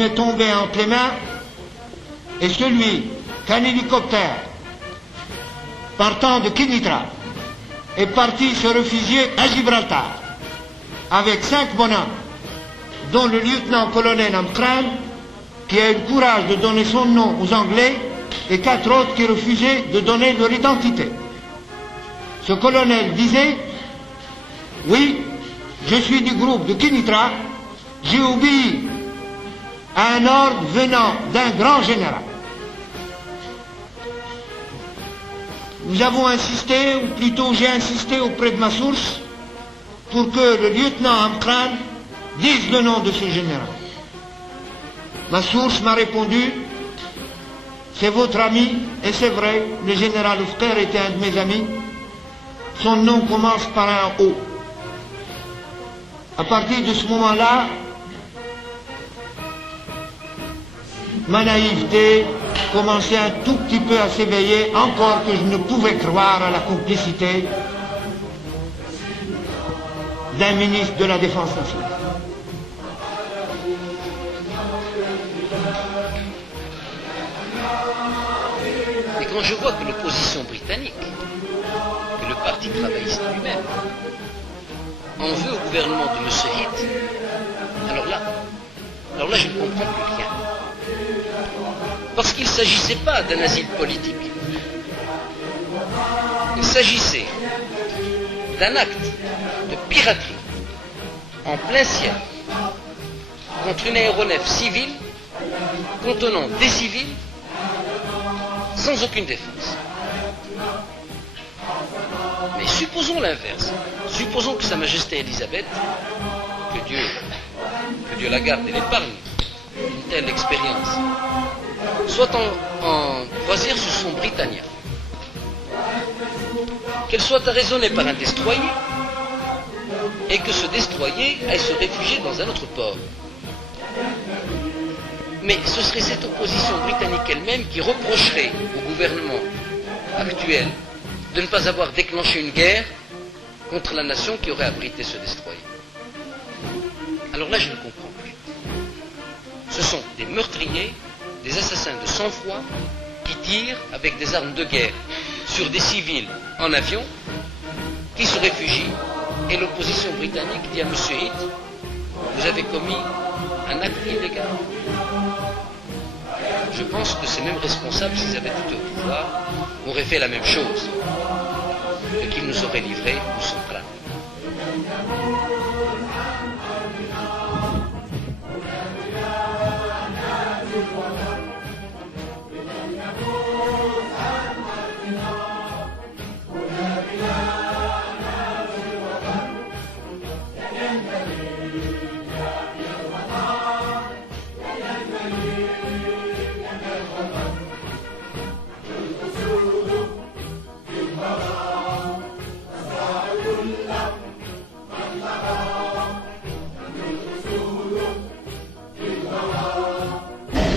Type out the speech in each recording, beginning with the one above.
est tombé entre les mains est celui qu'un hélicoptère partant de Kénitra est parti se réfugier à Gibraltar avec 5 bonhommes, dont le lieutenant-colonel Amkran, qui a eu le courage de donner son nom aux Anglais, et 4 autres qui refusaient de donner leur identité. Ce colonel disait: oui, je suis du groupe de Kénitra, j'ai obéi à un ordre venant d'un grand général. Nous avons insisté, ou plutôt j'ai insisté auprès de ma source, pour que le lieutenant Amkran dise le nom de ce général. Ma source m'a répondu: c'est votre ami, et c'est vrai, le général Oufter était un de mes amis. Son nom commence par un O. À partir de ce moment-là, ma naïveté commençait un tout petit peu à s'éveiller, encore que je ne pouvais croire à la complicité d'un ministre de la Défense nationale. Et quand je vois que l'opposition britannique, que le parti travailliste lui-même, en veut au gouvernement de M. Heath, alors là je ne comprends plus rien. Parce qu'il ne s'agissait pas d'un asile politique. Il s'agissait d'un acte de piraterie en plein ciel contre une aéronef civile contenant des civils sans aucune défense. Mais supposons l'inverse. Supposons que Sa Majesté Elisabeth, que Dieu la garde et l'épargne d'une telle expérience, soit en croisière sur son Britannia, qu'elle soit arraisonnée par un destroyer et que ce destroyer aille se réfugier dans un autre port. Mais ce serait cette opposition britannique elle-même qui reprocherait au gouvernement actuel de ne pas avoir déclenché une guerre contre la nation qui aurait abrité ce destroyer. Alors là, je ne comprends plus. Ce sont des meurtriers, des assassins de sang-froid qui tirent avec des armes de guerre sur des civils en avion qui se réfugient, et l'opposition britannique dit à M. Heath: vous avez commis un acte illégal. Je pense que ces mêmes responsables, s'ils avaient été au pouvoir, auraient fait la même chose et qu'ils nous auraient livré ou son plan.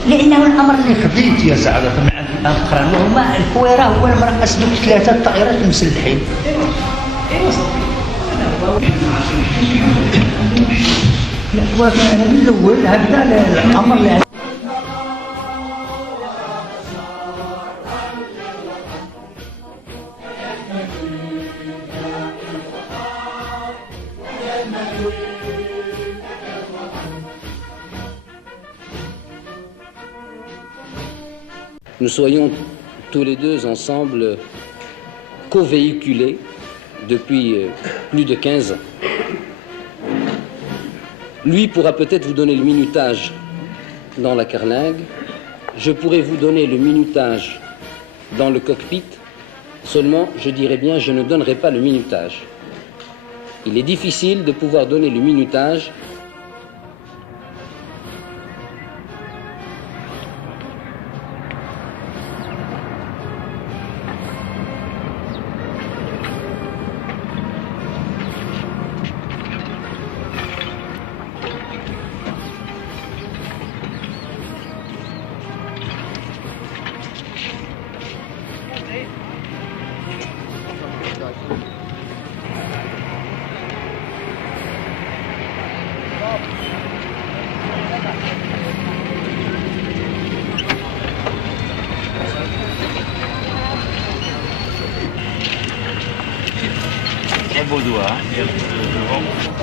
لأنه الأمر اللي خفيت يا سعادة مع الآخرين وهما الكويرة هو المرقص دوك 3 طائرات مسلحين. لا هو الأول هذا الأمر اللي nous soyons tous les deux ensemble co-véhiculés depuis plus de 15 ans. Lui pourra peut-être vous donner le minutage dans la carlingue, je pourrais vous donner le minutage dans le cockpit, seulement je dirais bien je ne donnerai pas le minutage. Il est difficile de pouvoir donner le minutage vaudois, il y a un peu de vent.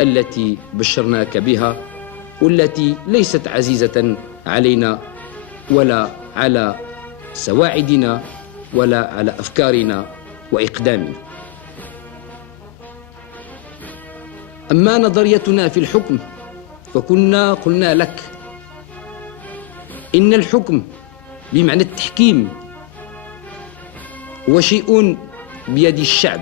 التي بشرناك بها، والتي ليست عزيزة علينا ولا على سواعدنا ولا على أفكارنا وإقدامنا. أما نظريتنا في الحكم فكنا قلنا لك إن الحكم بمعنى التحكيم هو شيء بيد الشعب،